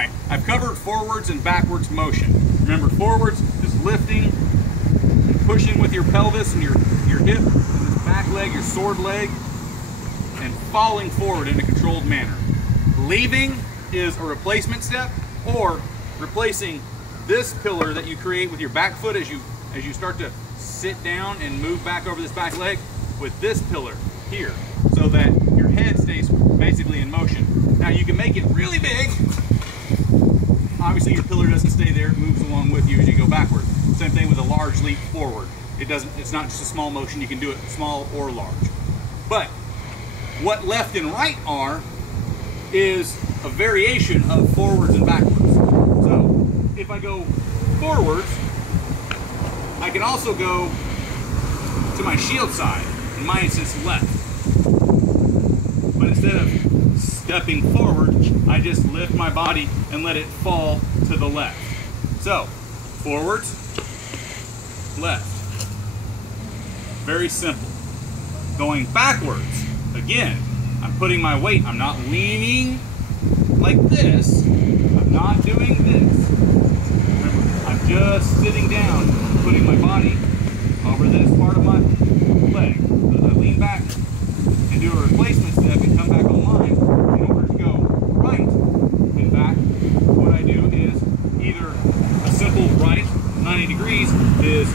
right, I've covered forwards and backwards motion. Remember, forwards is lifting and pushing with your pelvis and your hip, and this back leg, your sword leg, and falling forward in a controlled manner. Leaving is a replacement step, or replacing this pillar that you create with your back foot as you start to sit down and move back over this back leg with this pillar here, so that your head stays basically in motion. Now you can make it really big. Obviously your pillar doesn't stay there, it moves along with you as you go backward. Same thing with a large leap forward. It's not just a small motion, you can do it small or large. But what left and right are is a variation of forwards and backwards. So if I go forwards, I can also go to my shield side. In my instance, left. But instead of stepping forward, I just lift my body and let it fall to the left. So, forwards, left. Very simple. Going backwards, again, I'm putting my weight, I'm not leaning like this, I'm not doing this. Remember, I'm just sitting down, putting my body over this part of my leg. So I lean back and do a replacement step and come back online. In order to go right and back, what I do is either a simple right 90 degrees is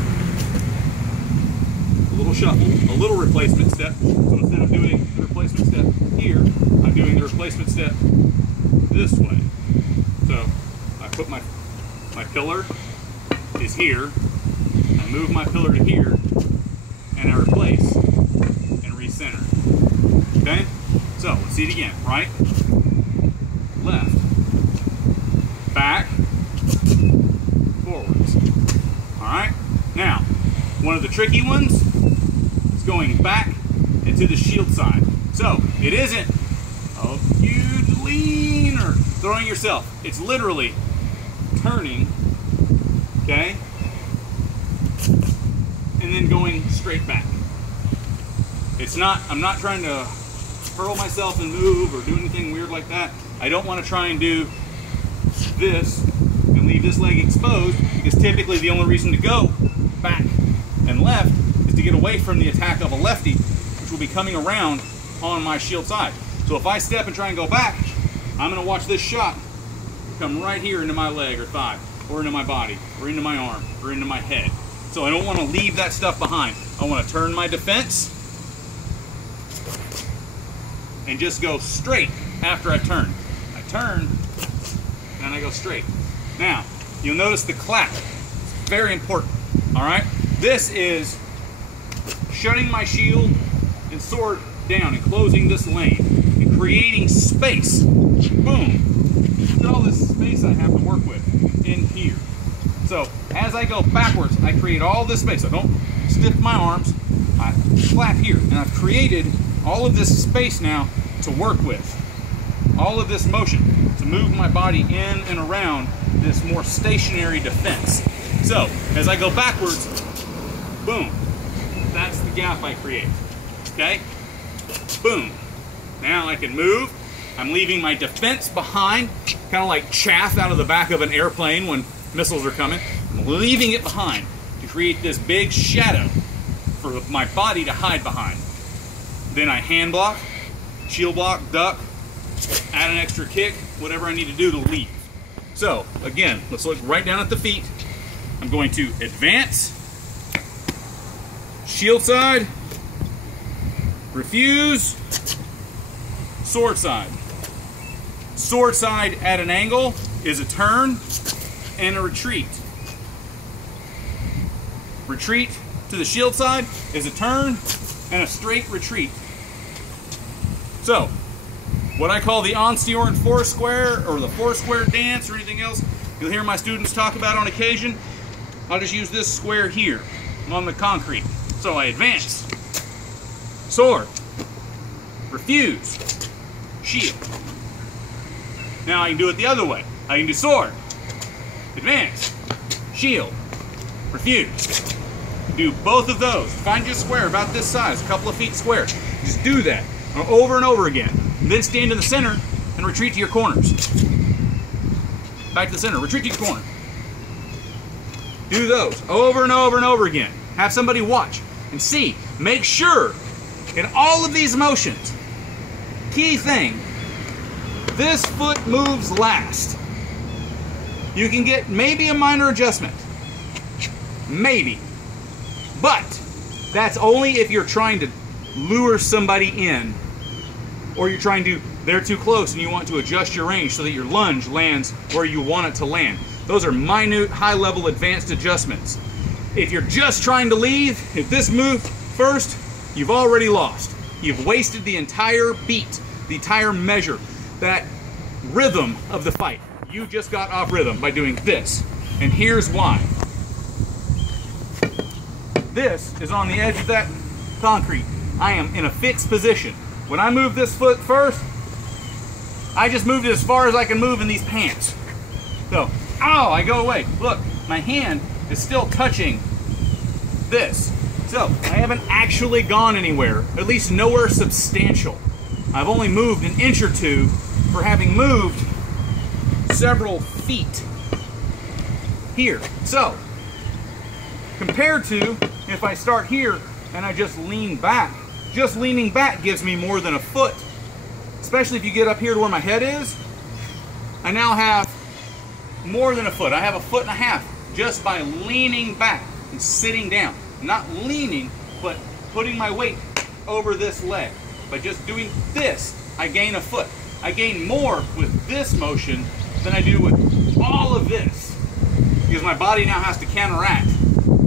a little shuffle, a little replacement step. So instead of doing the replacement step here, I'm doing the replacement step this way. So I put my pillar is here, I move my pillar to here, and I replace and recenter. Okay? So let's see it again. Right, left, back, forwards. Alright? Now, one of the tricky ones is going back into the shield side. So it isn't a huge lean or throwing yourself. It's literally turning, okay, and then going straight back. It's not, I'm not trying to hurl myself and move or do anything weird like that. I don't want to try and do this and leave this leg exposed, because typically the only reason to go back and left is to get away from the attack of a lefty, which will be coming around on my shield side. So if I step and try and go back, I'm going to watch this shot come right here into my leg or thigh, or into my body, or into my arm, or into my head. So I don't want to leave that stuff behind. I want to turn my defense and just go straight after I turn. I turn and I go straight. Now, you'll notice the clap. It's very important. All right? This is shutting my shield and sword down and closing this lane and creating space. Boom. Look at all this space I have to work with in here. So as I go backwards, I create all this space. I don't stiff my arms. I clap here, and I've created all of this space now to work with. All of this motion to move my body in and around this more stationary defense. So as I go backwards, boom, that's the gap I create. Okay? Boom. Now I can move. I'm leaving my defense behind, kind of like chaff out of the back of an airplane when missiles are coming. I'm leaving it behind to create this big shadow for my body to hide behind. Then I hand block, shield block, duck, add an extra kick, whatever I need to do to leave. So again, let's look right down at the feet. I'm going to advance, shield side, refuse, sword side. Sword side at an angle is a turn and a retreat. Retreat to the shield side is a turn and a straight retreat. So, what I call the Onstjorn Foursquare, or the Foursquare dance, or anything else you'll hear my students talk about on occasion, I'll just use this square here on the concrete. So I advance, sword, refuse, shield. Now I can do it the other way. I can do sword, advance, shield, refuse. Do both of those. Find you a square about this size, a couple of feet square. Just do that over and over again. And then stand in the center and retreat to your corners. back to the center, retreat to your corner. Do those over and over and over again. Have somebody watch and see. Make sure in all of these motions, key thing, this foot moves last. You can get maybe a minor adjustment. Maybe. But that's only if you're trying to lure somebody in, or you're trying to, they're too close and you want to adjust your range so that your lunge lands where you want it to land. Those are minute, high-level, advanced adjustments. If you're just trying to leave, if this moved first, you've already lost. You've wasted the entire beat, the entire measure, that rhythm of the fight. You just got off rhythm by doing this. And here's why. This is on the edge of that concrete. I am in a fixed position. When I move this foot first, I just moved it as far as I can move in these pants. So, ow, I go away. Look, my hand is still touching this. So, I haven't actually gone anywhere, at least nowhere substantial. I've only moved an inch or two for having moved several feet here. So, compared to if I start here and I just lean back, just leaning back gives me more than a foot. Especially if you get up here to where my head is, I now have more than a foot. I have a foot and a half just by leaning back and sitting down. Not leaning, but putting my weight over this leg. By just doing this, I gain a foot. I gain more with this motion than I do with all of this, because my body now has to counteract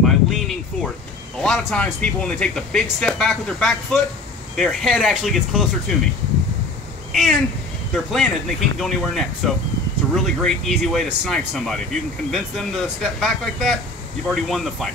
by leaning forward. A lot of times people, when they take the big step back with their back foot, their head actually gets closer to me. And they're planted and they can't go anywhere next. So it's a really great, easy way to snipe somebody. If you can convince them to step back like that, you've already won the fight.